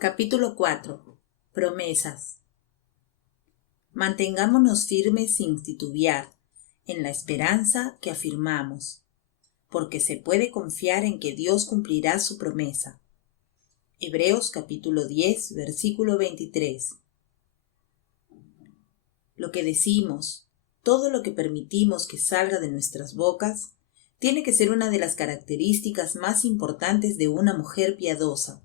Capítulo 4. Promesas. Mantengámonos firmes sin titubear, en la esperanza que afirmamos, porque se puede confiar en que Dios cumplirá su promesa. Hebreos capítulo 10, versículo 23. Lo que decimos, todo lo que permitimos que salga de nuestras bocas, tiene que ser una de las características más importantes de una mujer piadosa.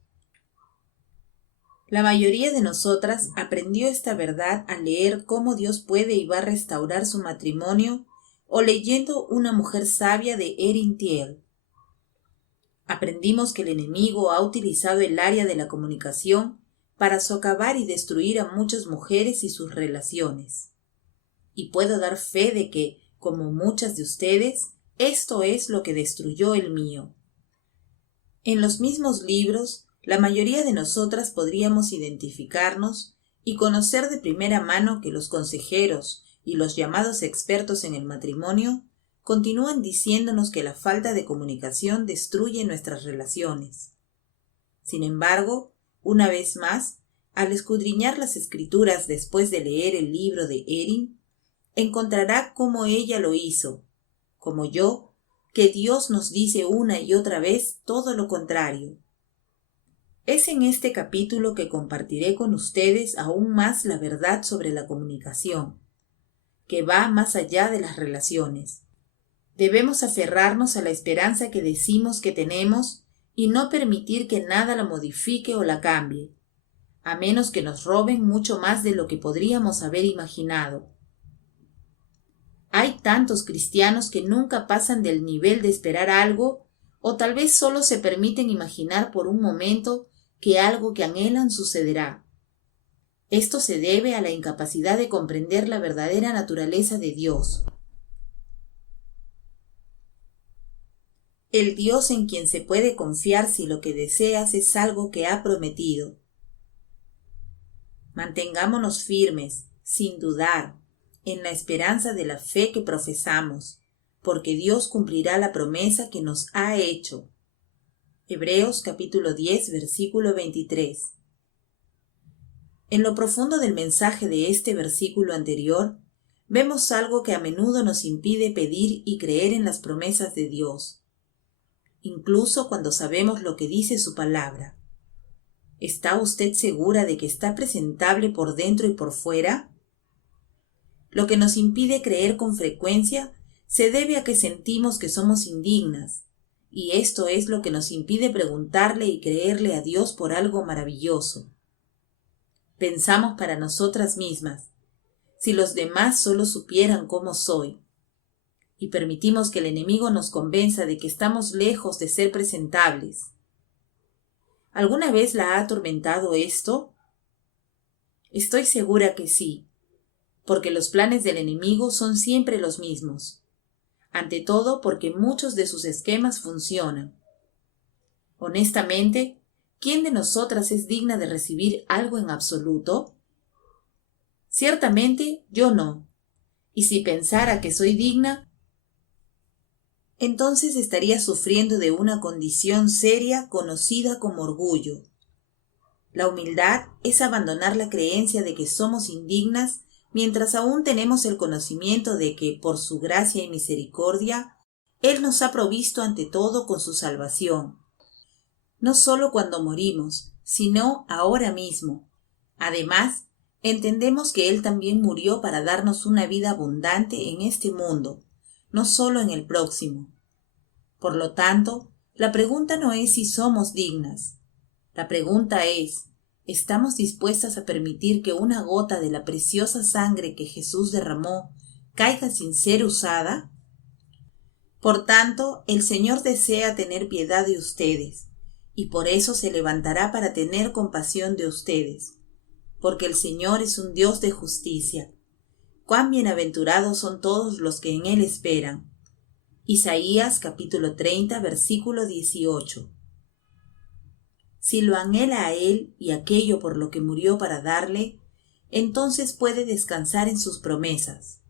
La mayoría de nosotras aprendió esta verdad al leer cómo Dios puede y va a restaurar su matrimonio o leyendo Una mujer sabia de Erin Thiel. Aprendimos que el enemigo ha utilizado el área de la comunicación para socavar y destruir a muchas mujeres y sus relaciones. Y puedo dar fe de que, como muchas de ustedes, esto es lo que destruyó el mío. En los mismos libros, la mayoría de nosotras podríamos identificarnos y conocer de primera mano que los consejeros y los llamados expertos en el matrimonio continúan diciéndonos que la falta de comunicación destruye nuestras relaciones. Sin embargo, una vez más, al escudriñar las escrituras después de leer el libro de Erin, encontrará cómo ella lo hizo, como yo, que Dios nos dice una y otra vez todo lo contrario. Es en este capítulo que compartiré con ustedes aún más la verdad sobre la comunicación, que va más allá de las relaciones. Debemos aferrarnos a la esperanza que decimos que tenemos y no permitir que nada la modifique o la cambie, a menos que nos roben mucho más de lo que podríamos haber imaginado. Hay tantos cristianos que nunca pasan del nivel de esperar algo, o tal vez solo se permiten imaginar por un momento que algo que anhelan sucederá. Esto se debe a la incapacidad de comprender la verdadera naturaleza de Dios. El Dios en quien se puede confiar si lo que deseas es algo que ha prometido. Mantengámonos firmes, sin dudar, en la esperanza de la fe que profesamos, porque Dios cumplirá la promesa que nos ha hecho. Hebreos capítulo 10, versículo 23. En lo profundo del mensaje de este versículo anterior, vemos algo que a menudo nos impide pedir y creer en las promesas de Dios, incluso cuando sabemos lo que dice su palabra. ¿Está usted segura de que está presentable por dentro y por fuera? Lo que nos impide creer con frecuencia se debe a que sentimos que somos indignas, y esto es lo que nos impide preguntarle y creerle a Dios por algo maravilloso. Pensamos para nosotras mismas, si los demás solo supieran cómo soy, y permitimos que el enemigo nos convenza de que estamos lejos de ser presentables. ¿Alguna vez la ha atormentado esto? Estoy segura que sí, porque los planes del enemigo son siempre los mismos. Ante todo porque muchos de sus esquemas funcionan. Honestamente, ¿quién de nosotras es digna de recibir algo en absoluto? Ciertamente yo no. Y si pensara que soy digna, entonces estaría sufriendo de una condición seria conocida como orgullo. La humildad es abandonar la creencia de que somos indignas mientras aún tenemos el conocimiento de que, por su gracia y misericordia, Él nos ha provisto ante todo con su salvación. No solo cuando morimos, sino ahora mismo. Además, entendemos que Él también murió para darnos una vida abundante en este mundo, no solo en el próximo. Por lo tanto, la pregunta no es si somos dignas. La pregunta es, ¿estamos dispuestas a permitir que una gota de la preciosa sangre que Jesús derramó caiga sin ser usada? Por tanto, el Señor desea tener piedad de ustedes, y por eso se levantará para tener compasión de ustedes, porque el Señor es un Dios de justicia. Cuán bienaventurados son todos los que en Él esperan. Isaías capítulo 30, versículo 18. Si lo anhela a Él y aquello por lo que murió para darle, entonces puede descansar en sus promesas.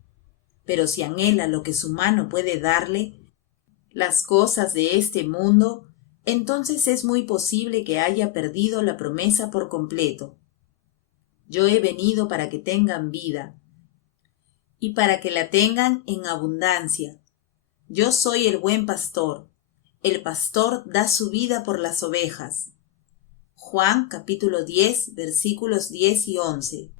Pero si anhela lo que su mano puede darle, las cosas de este mundo, entonces es muy posible que haya perdido la promesa por completo. Yo he venido para que tengan vida y para que la tengan en abundancia. Yo soy el buen pastor. El pastor da su vida por las ovejas. Juan capítulo 10, versículos 10 y 11.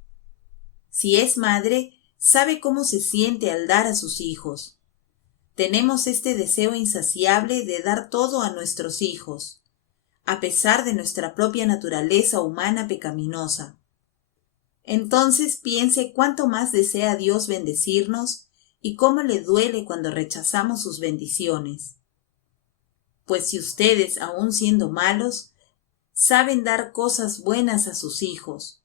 Si es madre, sabe cómo se siente al dar a sus hijos. Tenemos este deseo insaciable de dar todo a nuestros hijos, a pesar de nuestra propia naturaleza humana pecaminosa. Entonces piense cuánto más desea Dios bendecirnos y cómo le duele cuando rechazamos sus bendiciones. Pues si ustedes, aun siendo malos, saben dar cosas buenas a sus hijos,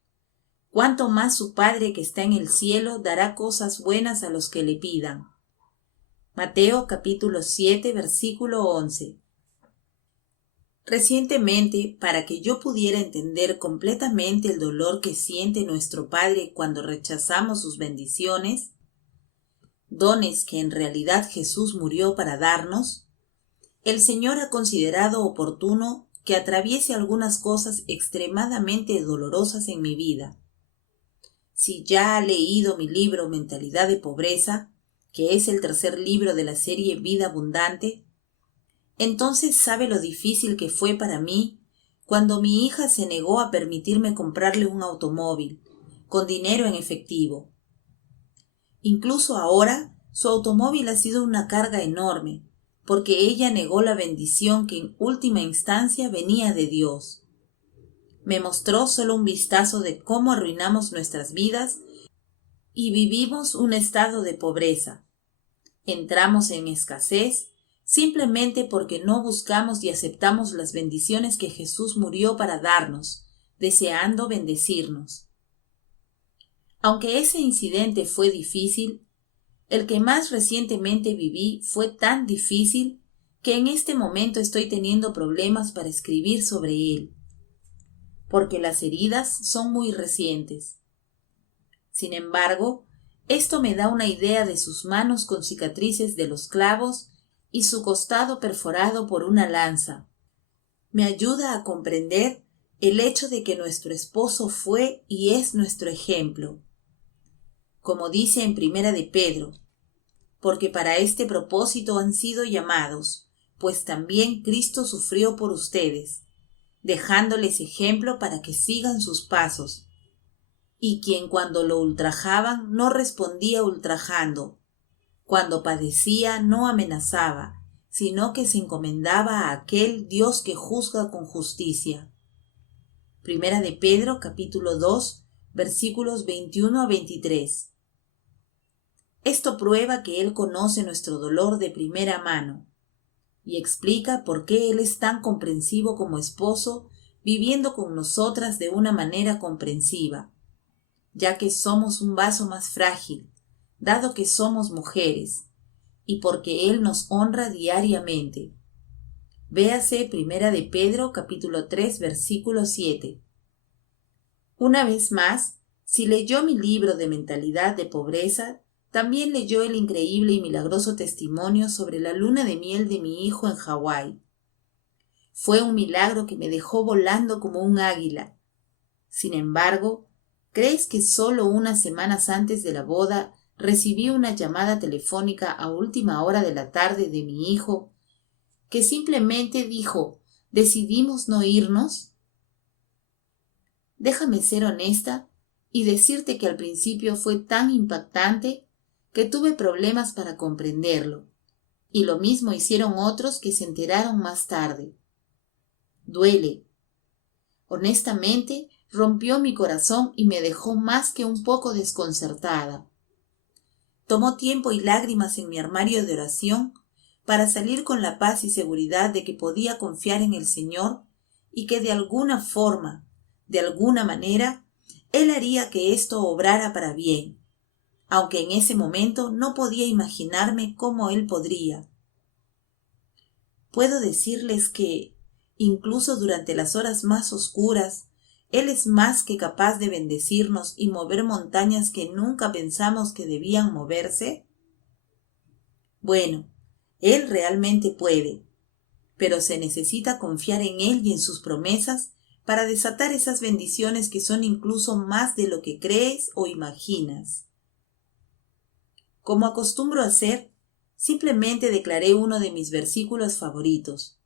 cuánto más su Padre que está en el cielo dará cosas buenas a los que le pidan. Mateo capítulo 7, versículo 11. Recientemente, para que yo pudiera entender completamente el dolor que siente nuestro Padre cuando rechazamos sus bendiciones, dones que en realidad Jesús murió para darnos, el Señor ha considerado oportuno que atraviese algunas cosas extremadamente dolorosas en mi vida. Si ya ha leído mi libro Mentalidad de Pobreza, que es el tercer libro de la serie Vida Abundante, entonces sabe lo difícil que fue para mí cuando mi hija se negó a permitirme comprarle un automóvil, con dinero en efectivo. Incluso ahora, su automóvil ha sido una carga enorme, porque ella negó la bendición que en última instancia venía de Dios. Me mostró solo un vistazo de cómo arruinamos nuestras vidas y vivimos un estado de pobreza. Entramos en escasez simplemente porque no buscamos y aceptamos las bendiciones que Jesús murió para darnos, deseando bendecirnos. Aunque ese incidente fue difícil, el que más recientemente viví fue tan difícil que en este momento estoy teniendo problemas para escribir sobre él, porque las heridas son muy recientes. Sin embargo, esto me da una idea de sus manos con cicatrices de los clavos y su costado perforado por una lanza. Me ayuda a comprender el hecho de que nuestro esposo fue y es nuestro ejemplo. Como dice en Primera de Pedro, porque para este propósito han sido llamados, pues también Cristo sufrió por ustedes, dejándoles ejemplo para que sigan sus pasos. Y quien cuando lo ultrajaban no respondía ultrajando, cuando padecía no amenazaba, sino que se encomendaba a aquel Dios que juzga con justicia. Primera de Pedro, capítulo 2, versículos 21 a 23. Esto prueba que Él conoce nuestro dolor de primera mano y explica por qué Él es tan comprensivo como esposo, viviendo con nosotras de una manera comprensiva, ya que somos un vaso más frágil, dado que somos mujeres, y porque Él nos honra diariamente. Véase Primera de Pedro, capítulo 3, versículo 7. Una vez más, si leyó mi libro de Mentalidad de Pobreza, también leyó el increíble y milagroso testimonio sobre la luna de miel de mi hijo en Hawái. Fue un milagro que me dejó volando como un águila. Sin embargo, ¿crees que solo unas semanas antes de la boda recibí una llamada telefónica a última hora de la tarde de mi hijo, que simplemente dijo, ¿decidimos no irnos? Déjame ser honesta y decirte que al principio fue tan impactante que tuve problemas para comprenderlo, y lo mismo hicieron otros que se enteraron más tarde. Duele. Honestamente, rompió mi corazón y me dejó más que un poco desconcertada. Tomó tiempo y lágrimas en mi armario de oración para salir con la paz y seguridad de que podía confiar en el Señor y que de alguna forma, de alguna manera, Él haría que esto obrara para bien, aunque en ese momento no podía imaginarme cómo Él podría. Puedo decirles que, incluso durante las horas más oscuras, Él es más que capaz de bendecirnos y mover montañas que nunca pensamos que debían moverse. Bueno, Él realmente puede, pero se necesita confiar en Él y en sus promesas para desatar esas bendiciones que son incluso más de lo que crees o imaginas. Como acostumbro hacer, simplemente declaré uno de mis versículos favoritos,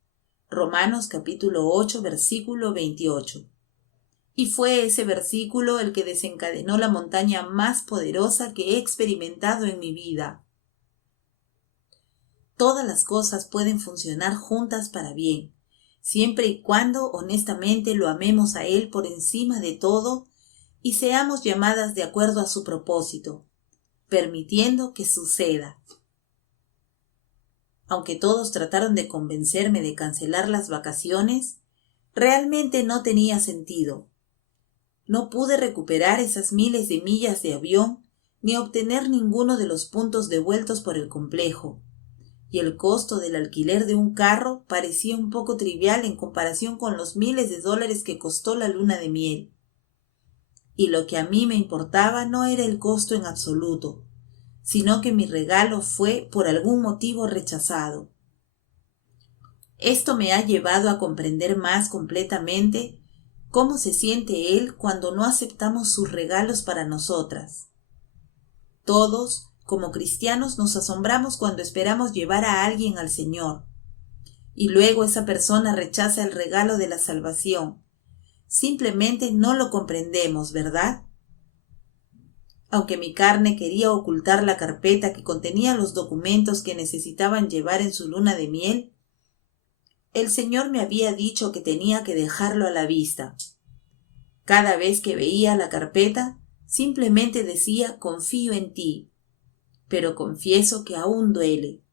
Romanos capítulo 8, versículo 28. Y fue ese versículo el que desencadenó la montaña más poderosa que he experimentado en mi vida. Todas las cosas pueden funcionar juntas para bien, siempre y cuando honestamente lo amemos a Él por encima de todo y seamos llamadas de acuerdo a su propósito, permitiendo que suceda. Aunque todos trataron de convencerme de cancelar las vacaciones, realmente no tenía sentido. No pude recuperar esas miles de millas de avión ni obtener ninguno de los puntos devueltos por el complejo, y el costo del alquiler de un carro parecía un poco trivial en comparación con los miles de dólares que costó la luna de miel. Y lo que a mí me importaba no era el costo en absoluto, sino que mi regalo fue por algún motivo rechazado. Esto me ha llevado a comprender más completamente cómo se siente Él cuando no aceptamos sus regalos para nosotras. Todos, como cristianos, nos asombramos cuando esperamos llevar a alguien al Señor, y luego esa persona rechaza el regalo de la salvación. Simplemente no lo comprendemos, ¿verdad? Aunque mi carne quería ocultar la carpeta que contenía los documentos que necesitaban llevar en su luna de miel, el Señor me había dicho que tenía que dejarlo a la vista. Cada vez que veía la carpeta, simplemente decía: confío en ti, pero confieso que aún duele.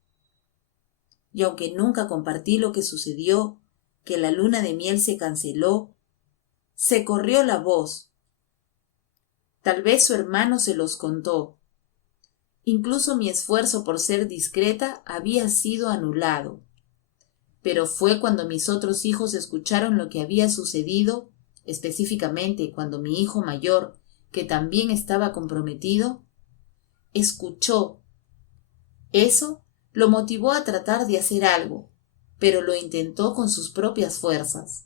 Y aunque nunca compartí lo que sucedió, que la luna de miel se canceló, se corrió la voz. Tal vez su hermano se los contó. Incluso mi esfuerzo por ser discreta había sido anulado. Pero fue cuando mis otros hijos escucharon lo que había sucedido, específicamente cuando mi hijo mayor, que también estaba comprometido, escuchó. Eso lo motivó a tratar de hacer algo, pero lo intentó con sus propias fuerzas.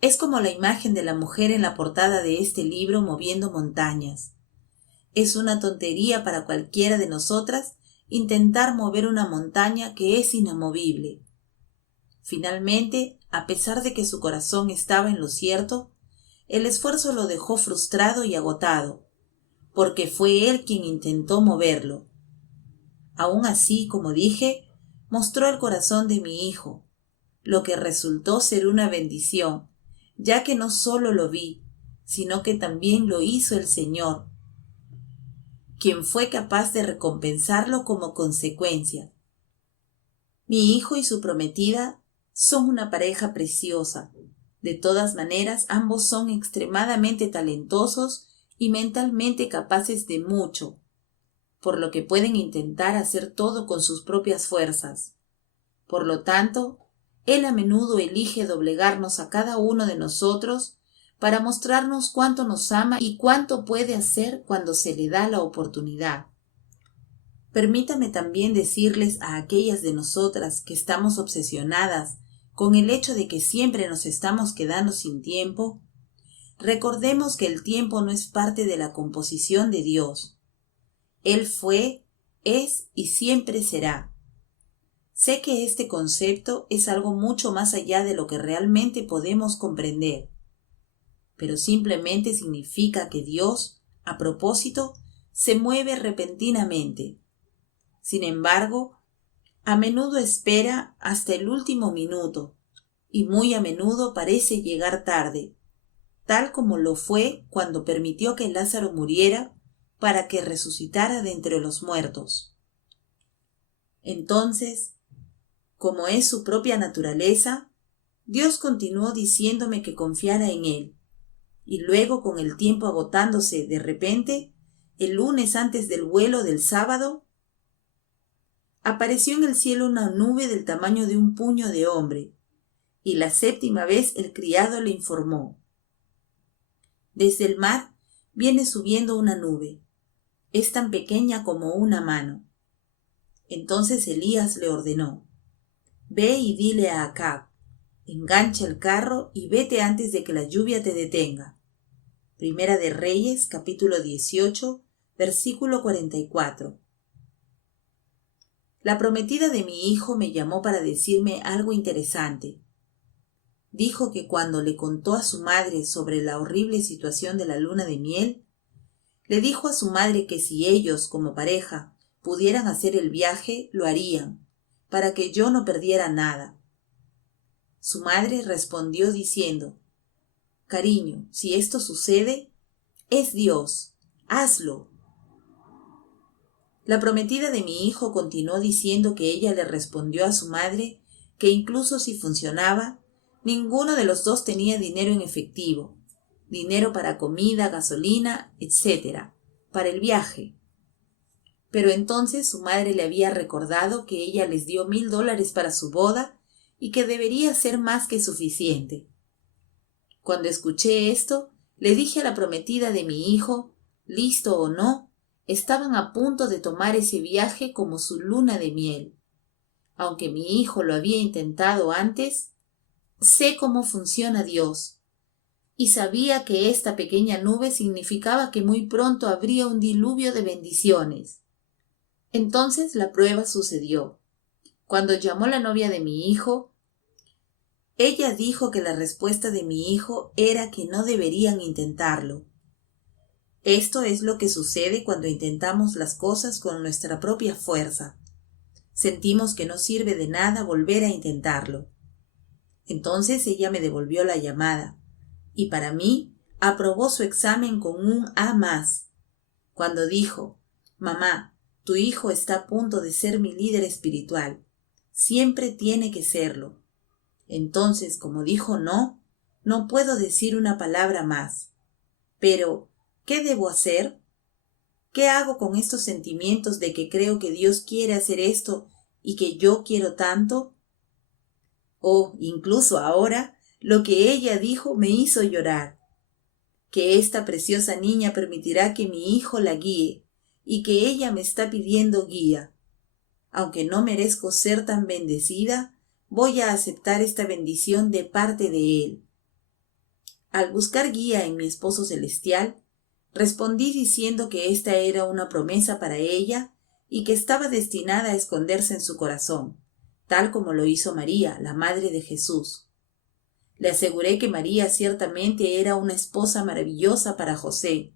Es como la imagen de la mujer en la portada de este libro moviendo montañas. Es una tontería para cualquiera de nosotras intentar mover una montaña que es inamovible. Finalmente, a pesar de que su corazón estaba en lo cierto, el esfuerzo lo dejó frustrado y agotado, porque fue él quien intentó moverlo. Aún así, como dije, mostró el corazón de mi hijo, lo que resultó ser una bendición, ya que no solo lo vi, sino que también lo hizo el Señor, quien fue capaz de recompensarlo como consecuencia. Mi hijo y su prometida son una pareja preciosa. De todas maneras, ambos son extremadamente talentosos y mentalmente capaces de mucho, por lo que pueden intentar hacer todo con sus propias fuerzas. Por lo tanto, Él a menudo elige doblegarnos a cada uno de nosotros para mostrarnos cuánto nos ama y cuánto puede hacer cuando se le da la oportunidad. Permítame también decirles a aquellas de nosotras que estamos obsesionadas con el hecho de que siempre nos estamos quedando sin tiempo, recordemos que el tiempo no es parte de la composición de Dios. Él fue, es y siempre será. Sé que este concepto es algo mucho más allá de lo que realmente podemos comprender, pero simplemente significa que Dios, a propósito, se mueve repentinamente. Sin embargo, a menudo espera hasta el último minuto y muy a menudo parece llegar tarde, tal como lo fue cuando permitió que Lázaro muriera para que resucitara de entre los muertos. Entonces, como es su propia naturaleza, Dios continuó diciéndome que confiara en Él, y luego, con el tiempo agotándose de repente, el lunes antes del vuelo del sábado, apareció en el cielo una nube del tamaño de un puño de hombre, y la 7ª vez el criado le informó: desde el mar viene subiendo una nube, es tan pequeña como una mano. Entonces Elías le ordenó: Ve y dile a Acab, engancha el carro y vete antes de que la lluvia te detenga. Primera de Reyes, capítulo 18, versículo 44. La prometida de mi hijo me llamó para decirme algo interesante. Dijo que cuando le contó a su madre sobre la horrible situación de la luna de miel, le dijo a su madre que si ellos, como pareja, pudieran hacer el viaje, lo harían, para que yo no perdiera nada. Su madre respondió diciendo, «Cariño, si esto sucede, es Dios, hazlo». La prometida de mi hijo continuó diciendo que ella le respondió a su madre que incluso si funcionaba, ninguno de los dos tenía dinero en efectivo, dinero para comida, gasolina, etc., para el viaje. Pero entonces su madre le había recordado que ella les dio $1,000 para su boda y que debería ser más que suficiente. Cuando escuché esto, le dije a la prometida de mi hijo, listo o no, estaban a punto de tomar ese viaje como su luna de miel. Aunque mi hijo lo había intentado antes, sé cómo funciona Dios, y sabía que esta pequeña nube significaba que muy pronto habría un diluvio de bendiciones. Entonces la prueba sucedió. Cuando llamó la novia de mi hijo, ella dijo que la respuesta de mi hijo era que no deberían intentarlo. Esto es lo que sucede cuando intentamos las cosas con nuestra propia fuerza. Sentimos que no sirve de nada volver a intentarlo. Entonces ella me devolvió la llamada y para mí aprobó su examen con un A+. Cuando dijo, «Mamá, tu hijo está a punto de ser mi líder espiritual. Siempre tiene que serlo». Entonces, como dijo no, no puedo decir una palabra más. Pero, ¿qué debo hacer? ¿Qué hago con estos sentimientos de que creo que Dios quiere hacer esto y que yo quiero tanto? Oh, incluso ahora, lo que ella dijo me hizo llorar. Que esta preciosa niña permitirá que mi hijo la guíe y que ella me está pidiendo guía. Aunque no merezco ser tan bendecida, voy a aceptar esta bendición de parte de Él. Al buscar guía en mi esposo celestial, respondí diciendo que esta era una promesa para ella y que estaba destinada a esconderse en su corazón, tal como lo hizo María, la madre de Jesús. Le aseguré que María ciertamente era una esposa maravillosa para José,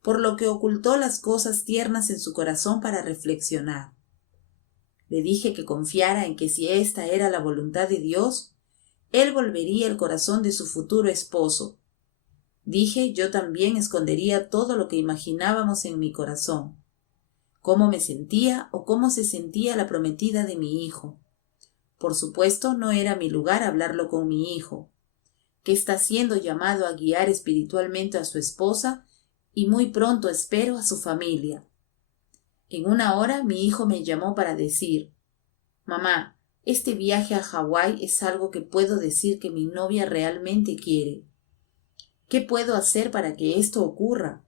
por lo que ocultó las cosas tiernas en su corazón para reflexionar. Le dije que confiara en que si esta era la voluntad de Dios, Él volvería el corazón de su futuro esposo. Dije, yo también escondería todo lo que imaginábamos en mi corazón, cómo me sentía o cómo se sentía la prometida de mi hijo. Por supuesto, no era mi lugar hablarlo con mi hijo, que está siendo llamado a guiar espiritualmente a su esposa y muy pronto espero a su familia. En una hora mi hijo me llamó para decir, «Mamá, este viaje a Hawái es algo que puedo decir que mi novia realmente quiere. ¿Qué puedo hacer para que esto ocurra?»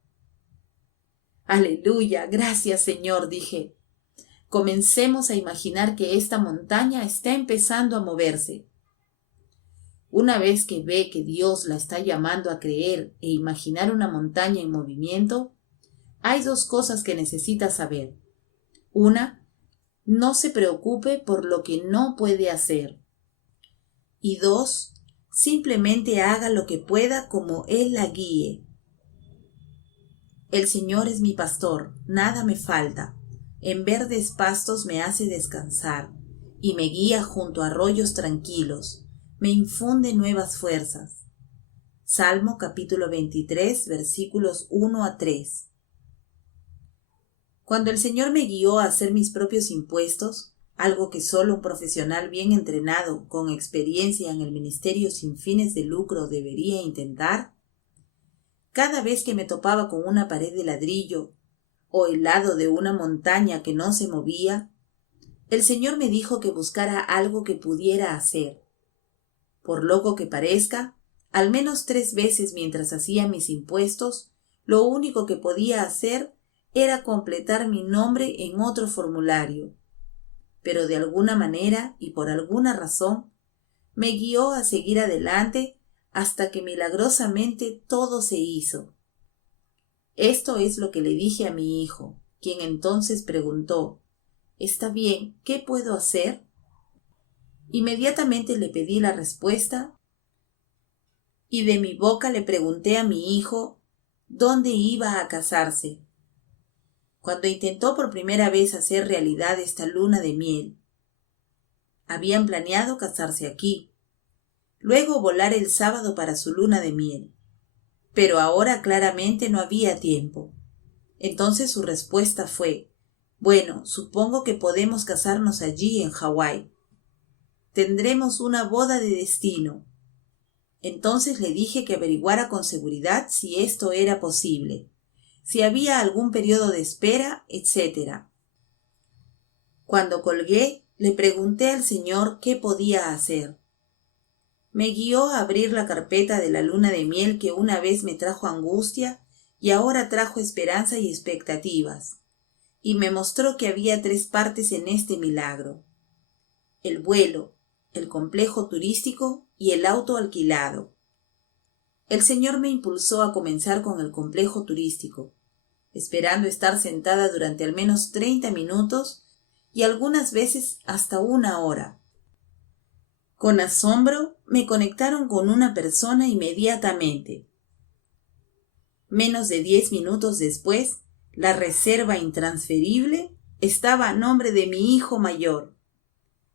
«Aleluya, gracias Señor», dije. Comencemos a imaginar que esta montaña está empezando a moverse. Una vez que ve que Dios la está llamando a creer e imaginar una montaña en movimiento, hay dos cosas que necesita saber. Una, no se preocupe por lo que no puede hacer. Y dos, simplemente haga lo que pueda como Él la guíe. El Señor es mi pastor, nada me falta. En verdes pastos me hace descansar y me guía junto a arroyos tranquilos. Me infunde nuevas fuerzas. Salmo capítulo 23, versículos 1-3. Cuando el Señor me guió a hacer mis propios impuestos, algo que solo un profesional bien entrenado, con experiencia en el ministerio sin fines de lucro debería intentar, cada vez que me topaba con una pared de ladrillo o el lado de una montaña que no se movía, el Señor me dijo que buscara algo que pudiera hacer. Por loco que parezca, al menos 3 veces mientras hacía mis impuestos, lo único que podía hacer era completar mi nombre en otro formulario. pero de alguna manera y por alguna razón me guió a seguir adelante hasta que milagrosamente todo se hizo. Esto es lo que le dije a mi hijo, quien entonces preguntó: «¿Está bien? ¿Qué puedo hacer?». Inmediatamente le pedí la respuesta y de mi boca le pregunté a mi hijo dónde iba a casarse. Cuando intentó por primera vez hacer realidad esta luna de miel, habían planeado casarse aquí, luego volar el sábado para su luna de miel, pero ahora claramente no había tiempo. Entonces su respuesta fue: «Bueno, supongo que podemos casarnos allí en Hawái. Tendremos una boda de destino». Entonces le dije que averiguara con seguridad si esto era posible, si había algún periodo de espera, etc. Cuando colgué, le pregunté al Señor qué podía hacer. Me guió a abrir la carpeta de la luna de miel que una vez me trajo angustia y ahora trajo esperanza y expectativas, y me mostró que había 3 partes en este milagro: el vuelo, el complejo turístico y el auto alquilado. El Señor me impulsó a comenzar con el complejo turístico, esperando estar sentada durante al menos 30 minutos y algunas veces hasta 1 hora. Con asombro me conectaron con una persona inmediatamente. Menos de 10 minutos después, la reserva intransferible estaba a nombre de mi hijo mayor.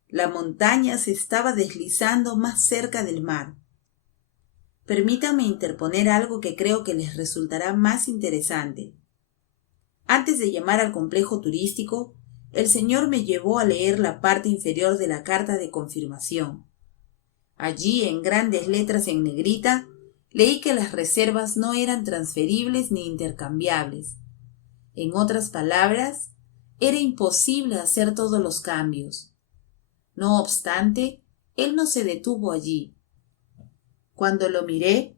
La montaña se estaba deslizando más cerca del mar. Permítanme interponer algo que creo que les resultará más interesante. Antes de llamar al complejo turístico, el Señor me llevó a leer la parte inferior de la carta de confirmación. Allí, en grandes letras en negrita, leí que las reservas no eran transferibles ni intercambiables. En otras palabras, era imposible hacer todos los cambios. No obstante, él no se detuvo allí. Cuando lo miré,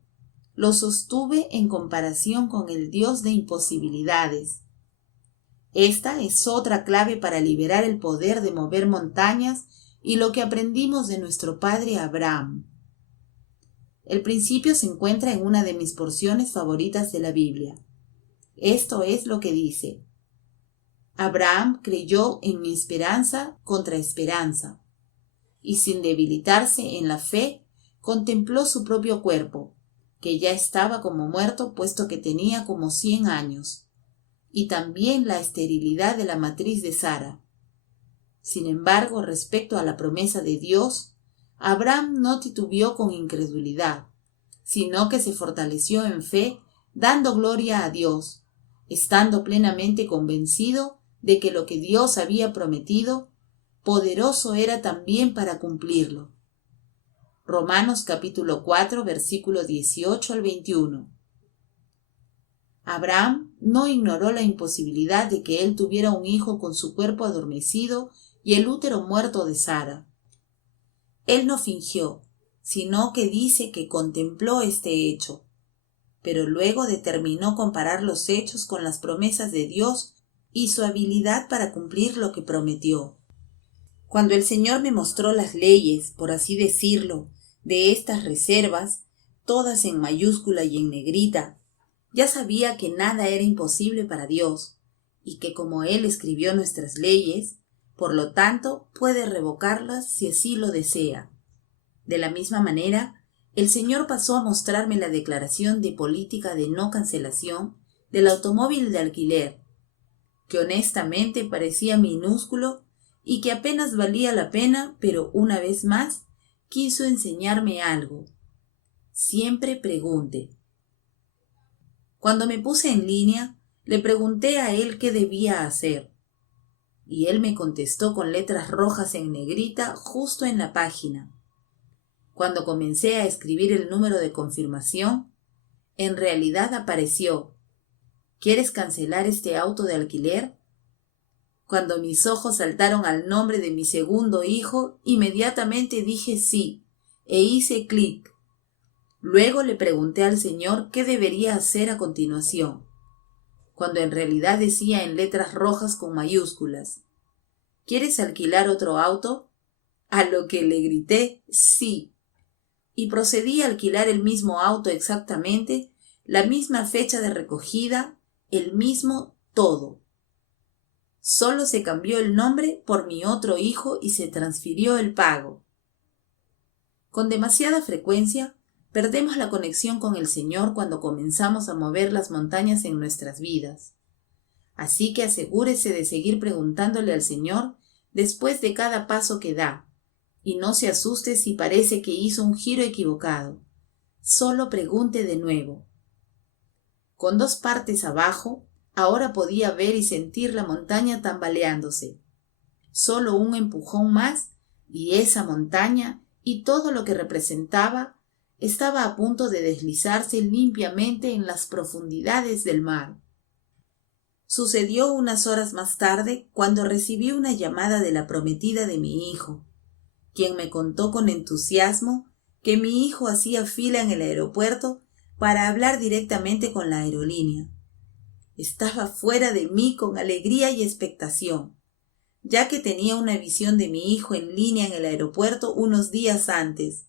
lo sostuve en comparación con el Dios de imposibilidades. Esta es otra clave para liberar el poder de mover montañas y lo que aprendimos de nuestro padre Abraham. El principio se encuentra en una de mis porciones favoritas de la Biblia. Esto es lo que dice: Abraham creyó en mi esperanza contra esperanza, y sin debilitarse en la fe, contempló su propio cuerpo, que ya estaba como muerto puesto que tenía como 100 años, y también la esterilidad de la matriz de Sara. Sin embargo, respecto a la promesa de Dios, Abraham no titubeó con incredulidad, sino que se fortaleció en fe, dando gloria a Dios, estando plenamente convencido de que lo que Dios había prometido, poderoso era también para cumplirlo. Romanos capítulo 4, versículo 18 al 21. Abraham no ignoró la imposibilidad de que él tuviera un hijo con su cuerpo adormecido y el útero muerto de Sara. Él no fingió, sino que dice que contempló este hecho, pero luego determinó comparar los hechos con las promesas de Dios y su habilidad para cumplir lo que prometió. Cuando el Señor me mostró las leyes, por así decirlo, de estas reservas, todas en mayúscula y en negrita, ya sabía que nada era imposible para Dios, y que como Él escribió nuestras leyes, por lo tanto puede revocarlas si así lo desea. De la misma manera, el Señor pasó a mostrarme la declaración de política de no cancelación del automóvil de alquiler, que honestamente parecía minúsculo y que apenas valía la pena, pero una vez más quiso enseñarme algo. Siempre pregunte. Cuando me puse en línea, le pregunté a él qué debía hacer, y él me contestó con letras rojas en negrita justo en la página. Cuando comencé a escribir el número de confirmación, en realidad apareció: ¿quieres cancelar este auto de alquiler? Cuando mis ojos saltaron al nombre de mi segundo hijo, inmediatamente dije sí, e hice clic. Luego le pregunté al Señor qué debería hacer a continuación, cuando en realidad decía en letras rojas con mayúsculas: ¿Quieres alquilar otro auto? A lo que le grité sí, y procedí a alquilar el mismo auto exactamente, la misma fecha de recogida, el mismo todo. Solo se cambió el nombre por mi otro hijo y se transfirió el pago. Con demasiada frecuencia, perdemos la conexión con el Señor cuando comenzamos a mover las montañas en nuestras vidas. Así que asegúrese de seguir preguntándole al Señor después de cada paso que da, y no se asuste si parece que hizo un giro equivocado. Solo pregunte de nuevo. Con 2 partes abajo, ahora podía ver y sentir la montaña tambaleándose. Solo un empujón más y esa montaña y todo lo que representaba estaba a punto de deslizarse limpiamente en las profundidades del mar. Sucedió unas horas más tarde cuando recibí una llamada de la prometida de mi hijo, quien me contó con entusiasmo que mi hijo hacía fila en el aeropuerto para hablar directamente con la aerolínea. Estaba fuera de mí con alegría y expectación, ya que tenía una visión de mi hijo en línea en el aeropuerto unos días antes.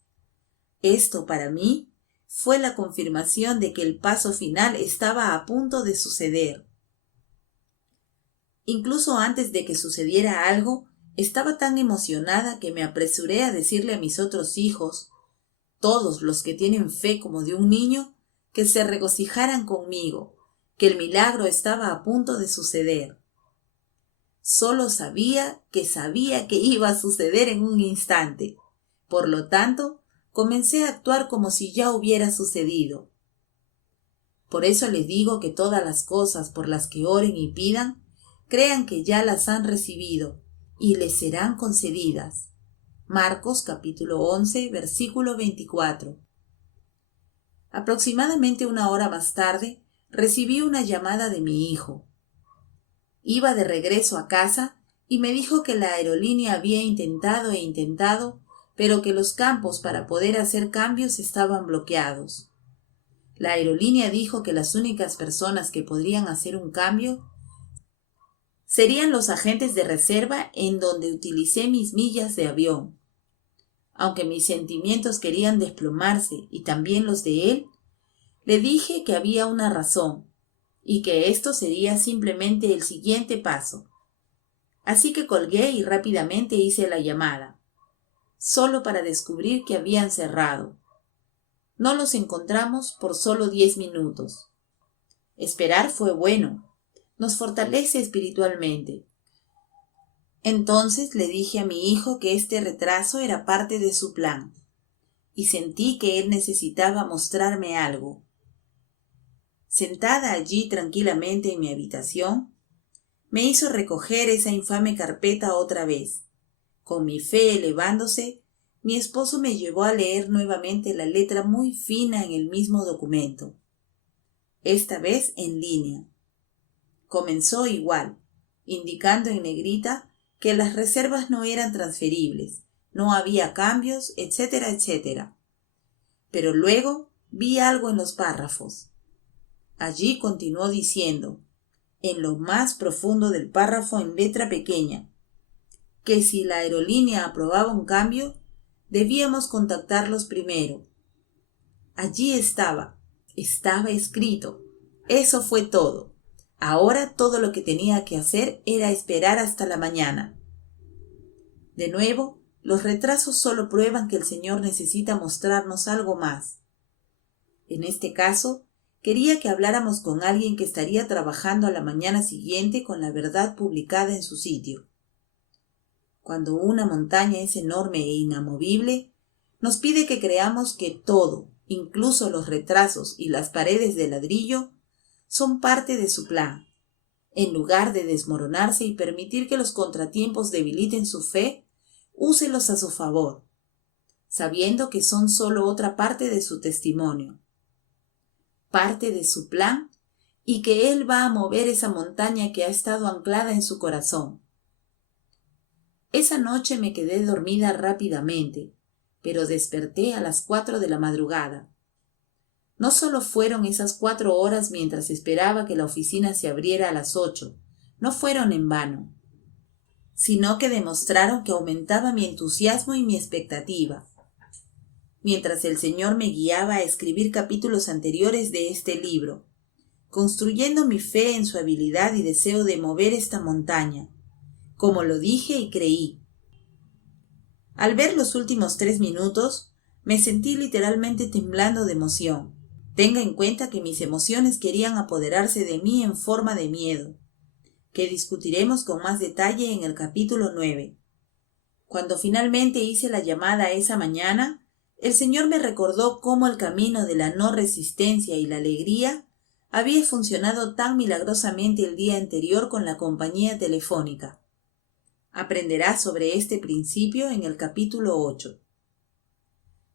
Esto para mí fue la confirmación de que el paso final estaba a punto de suceder. Incluso antes de que sucediera algo, estaba tan emocionada que me apresuré a decirle a mis otros hijos, todos los que tienen fe como de un niño, que se regocijaran conmigo, que el milagro estaba a punto de suceder. Solo sabía que iba a suceder en un instante. Por lo tanto, comencé a actuar como si ya hubiera sucedido. Por eso les digo que todas las cosas por las que oren y pidan, crean que ya las han recibido y les serán concedidas. Marcos capítulo 11, versículo 24. Aproximadamente 1 hora más tarde, recibí una llamada de mi hijo. Iba de regreso a casa y me dijo que la aerolínea había intentado, pero que los campos para poder hacer cambios estaban bloqueados. La aerolínea dijo que las únicas personas que podrían hacer un cambio serían los agentes de reserva en donde utilicé mis millas de avión. Aunque mis sentimientos querían desplomarse y también los de él, le dije que había una razón y que esto sería simplemente el siguiente paso. Así que colgué y rápidamente hice la llamada, solo para descubrir que habían cerrado. No los encontramos por solo 10 minutos. Esperar fue bueno, nos fortalece espiritualmente. Entonces le dije a mi hijo que este retraso era parte de su plan, y sentí que él necesitaba mostrarme algo. Sentada allí tranquilamente en mi habitación, me hizo recoger esa infame carpeta otra vez. Con mi fe elevándose, mi esposo me llevó a leer nuevamente la letra muy fina en el mismo documento, esta vez en línea. Comenzó igual, indicando en negrita que las reservas no eran transferibles, no había cambios, etcétera, etcétera. Pero luego vi algo en los párrafos. Allí continuó diciendo, en lo más profundo del párrafo en letra pequeña, que si la aerolínea aprobaba un cambio, debíamos contactarlos primero. Allí estaba escrito. Eso fue todo. Ahora todo lo que tenía que hacer era esperar hasta la mañana. De nuevo, los retrasos solo prueban que el Señor necesita mostrarnos algo más. En este caso, quería que habláramos con alguien que estaría trabajando a la mañana siguiente con la verdad publicada en su sitio. Cuando una montaña es enorme e inamovible, nos pide que creamos que todo, incluso los retrasos y las paredes de ladrillo, son parte de su plan. En lugar de desmoronarse y permitir que los contratiempos debiliten su fe, úselos a su favor, sabiendo que son solo otra parte de su testimonio, parte de su plan, y que Él va a mover esa montaña que ha estado anclada en su corazón. Esa noche me quedé dormida rápidamente, pero desperté a las 4 de la madrugada. No solo fueron esas 4 horas mientras esperaba que la oficina se abriera a las 8, no fueron en vano. sino que demostraron que aumentaba mi entusiasmo y mi expectativa. Mientras el Señor me guiaba a escribir capítulos anteriores de este libro, construyendo mi fe en su habilidad y deseo de mover esta montaña, como lo dije y creí. Al ver los últimos 3 minutos, me sentí literalmente temblando de emoción. Tenga en cuenta que mis emociones querían apoderarse de mí en forma de miedo, que discutiremos con más detalle en el capítulo 9. Cuando finalmente hice la llamada esa mañana, el Señor me recordó cómo el camino de la no resistencia y la alegría había funcionado tan milagrosamente el día anterior con la compañía telefónica. Aprenderás sobre este principio en el capítulo 8.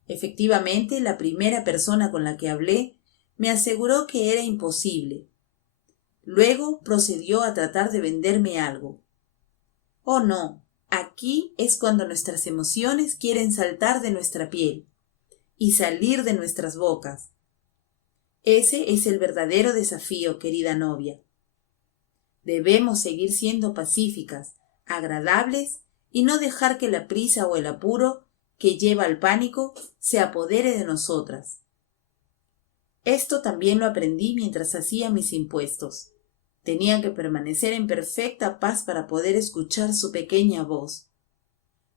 Efectivamente, la primera persona con la que hablé me aseguró que era imposible. Luego procedió a tratar de venderme algo. Oh no, aquí es cuando nuestras emociones quieren saltar de nuestra piel y salir de nuestras bocas. Ese es el verdadero desafío, querida novia. Debemos seguir siendo pacíficas, agradables y no dejar que la prisa o el apuro que lleva al pánico se apodere de nosotras. Esto también lo aprendí mientras hacía mis impuestos. Tenía que permanecer en perfecta paz para poder escuchar su pequeña voz.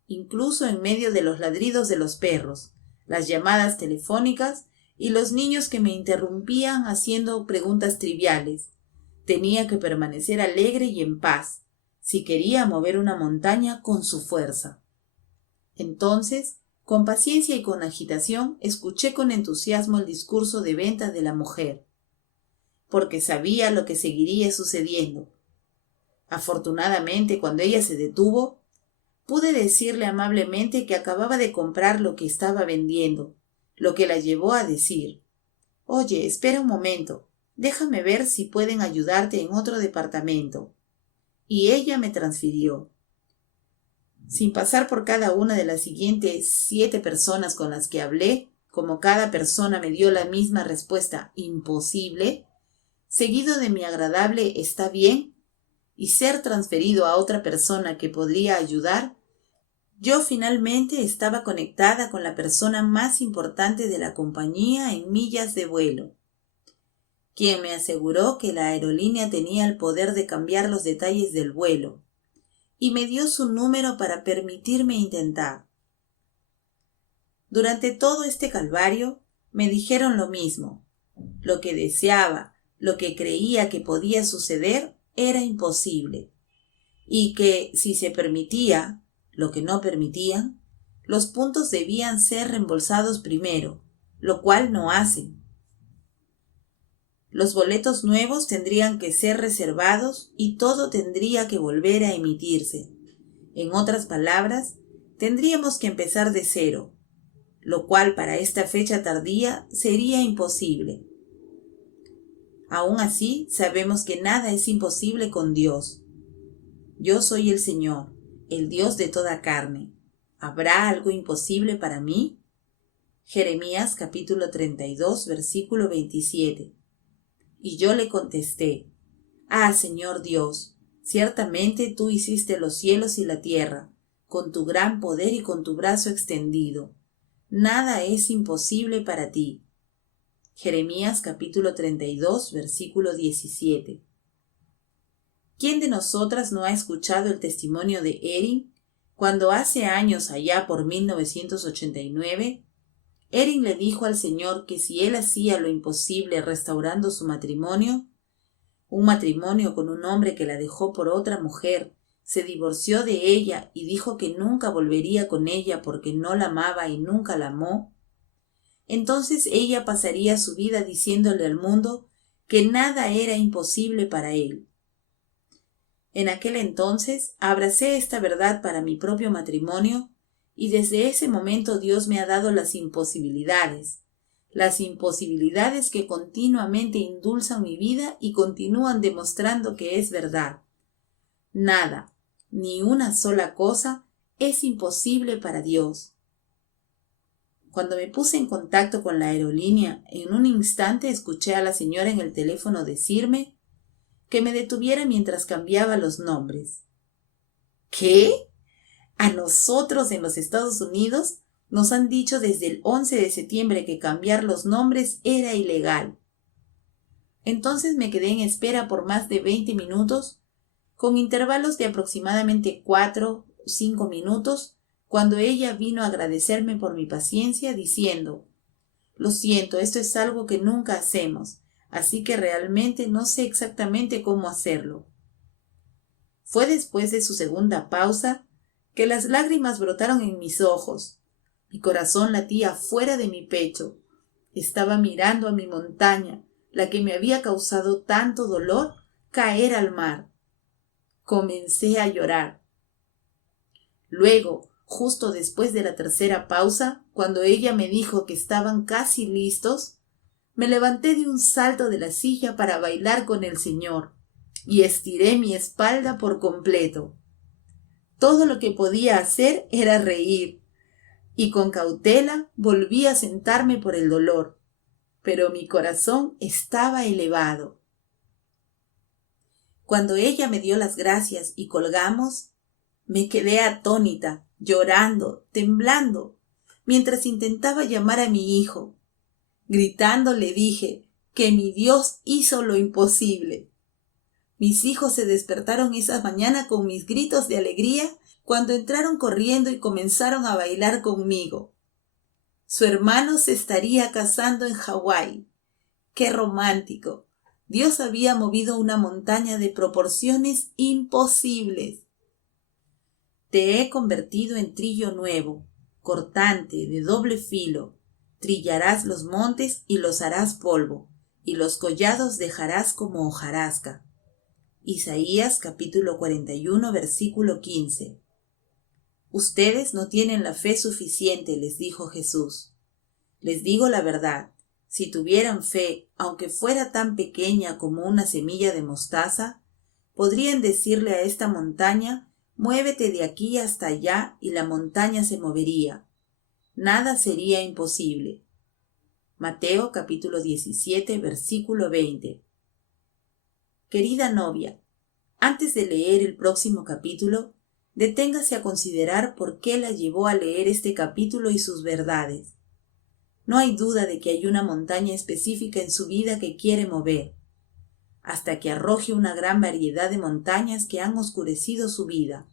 Incluso en medio de los ladridos de los perros, las llamadas telefónicas y los niños que me interrumpían haciendo preguntas triviales, tenía que permanecer alegre y en paz, si quería mover una montaña con su fuerza. Entonces, con paciencia y con agitación, escuché con entusiasmo el discurso de venta de la mujer, porque sabía lo que seguiría sucediendo. Afortunadamente, cuando ella se detuvo, pude decirle amablemente que acababa de comprar lo que estaba vendiendo, lo que la llevó a decir: «Oye, espera un momento, déjame ver si pueden ayudarte en otro departamento». Y ella me transfirió. Sin pasar por cada una de las siguientes 7 personas con las que hablé, como cada persona me dio la misma respuesta imposible, seguido de mi agradable «está bien», y ser transferido a otra persona que podría ayudar, yo finalmente estaba conectada con la persona más importante de la compañía en millas de vuelo, quien me aseguró que la aerolínea tenía el poder de cambiar los detalles del vuelo, y me dio su número para permitirme intentar. Durante todo este calvario me dijeron lo mismo. Lo que deseaba, lo que creía que podía suceder, era imposible, y que si se permitía, lo que no permitían, los puntos debían ser reembolsados primero, lo cual no hacen. Los boletos nuevos tendrían que ser reservados y todo tendría que volver a emitirse. En otras palabras, tendríamos que empezar de cero, lo cual para esta fecha tardía sería imposible. Aún así, sabemos que nada es imposible con Dios. Yo soy el Señor, el Dios de toda carne. ¿Habrá algo imposible para mí? Jeremías capítulo 32, versículo 27. Y yo le contesté: «Ah, Señor Dios, ciertamente tú hiciste los cielos y la tierra, con tu gran poder y con tu brazo extendido. Nada es imposible para ti». Jeremías capítulo 32, versículo 17. ¿Quién de nosotras no ha escuchado el testimonio de Erin cuando hace años, allá por 1989, Erin le dijo al Señor que si él hacía lo imposible restaurando su matrimonio, un matrimonio con un hombre que la dejó por otra mujer, se divorció de ella y dijo que nunca volvería con ella porque no la amaba y nunca la amó, entonces ella pasaría su vida diciéndole al mundo que nada era imposible para él? En aquel entonces abracé esta verdad para mi propio matrimonio y desde ese momento Dios me ha dado las imposibilidades que continuamente indulzan mi vida y continúan demostrando que es verdad. Nada, ni una sola cosa, es imposible para Dios. Cuando me puse en contacto con la aerolínea, en un instante escuché a la señora en el teléfono decirme que me detuviera mientras cambiaba los nombres. ¿Qué? A nosotros en los Estados Unidos nos han dicho desde el 11 de septiembre que cambiar los nombres era ilegal. Entonces me quedé en espera por más de 20 minutos, con intervalos de aproximadamente 4 o 5 minutos, cuando ella vino a agradecerme por mi paciencia, diciendo: «Lo siento, esto es algo que nunca hacemos, así que realmente no sé exactamente cómo hacerlo». Fue después de su segunda pausa que las lágrimas brotaron en mis ojos. Mi corazón latía fuera de mi pecho. Estaba mirando a mi montaña, la que me había causado tanto dolor, caer al mar. Comencé a llorar. Luego, justo después de la tercera pausa, cuando ella me dijo que estaban casi listos, me levanté de un salto de la silla para bailar con el Señor y estiré mi espalda por completo. Todo lo que podía hacer era reír, y con cautela volví a sentarme por el dolor, pero mi corazón estaba elevado. Cuando ella me dio las gracias y colgamos, me quedé atónita, llorando, temblando, mientras intentaba llamar a mi hijo. Gritando le dije que mi Dios hizo lo imposible. Mis hijos se despertaron esa mañana con mis gritos de alegría cuando entraron corriendo y comenzaron a bailar conmigo. Su hermano se estaría casando en Hawái. ¡Qué romántico! Dios había movido una montaña de proporciones imposibles. Te he convertido en trillo nuevo, cortante, de doble filo. Trillarás los montes y los harás polvo, y los collados dejarás como hojarasca. Isaías capítulo 41, versículo 15. Ustedes no tienen la fe suficiente, les dijo Jesús. Les digo la verdad, si tuvieran fe, aunque fuera tan pequeña como una semilla de mostaza, podrían decirle a esta montaña: muévete de aquí hasta allá, y la montaña se movería. Nada sería imposible. Mateo capítulo 17, versículo 20. Querida novia, antes de leer el próximo capítulo, deténgase a considerar por qué la llevó a leer este capítulo y sus verdades. No hay duda de que hay una montaña específica en su vida que quiere mover, hasta que arroje una gran variedad de montañas que han oscurecido su vida.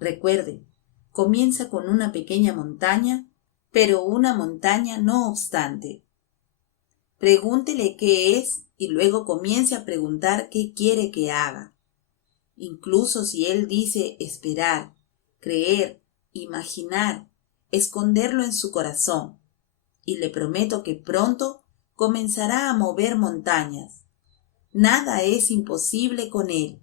Recuerde, comienza con una pequeña montaña, pero una montaña no obstante. Pregúntele qué es y luego comience a preguntar qué quiere que haga. Incluso si él dice esperar, creer, imaginar, esconderlo en su corazón, y le prometo que pronto comenzará a mover montañas. Nada es imposible con él.